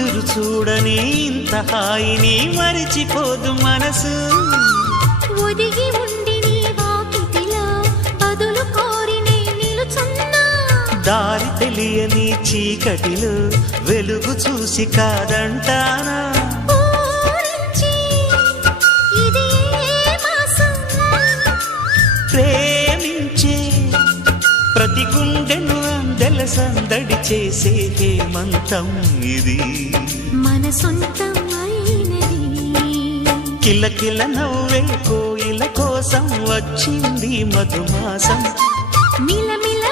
ఎదురు చూడని ఇంత హాయిని మరిచిపోదు మనసు ఒదిగి ఉండి నీ వాకిటిలో బదులు కోరి నే నిలుచున్నా దారి తెలియని చీకటిలో వెలుగు చూసి కాదంటానా ఊరించి ఇది ఏ మాసం ప్రేమించే ప్రతి గుండెను అందెల సందడి చేసే హేమంతం ఇది మన సొంతం అయినది కిలకిల నవ్వే కోయిల కోసం వచ్చింది మధుమాసం మిలమిల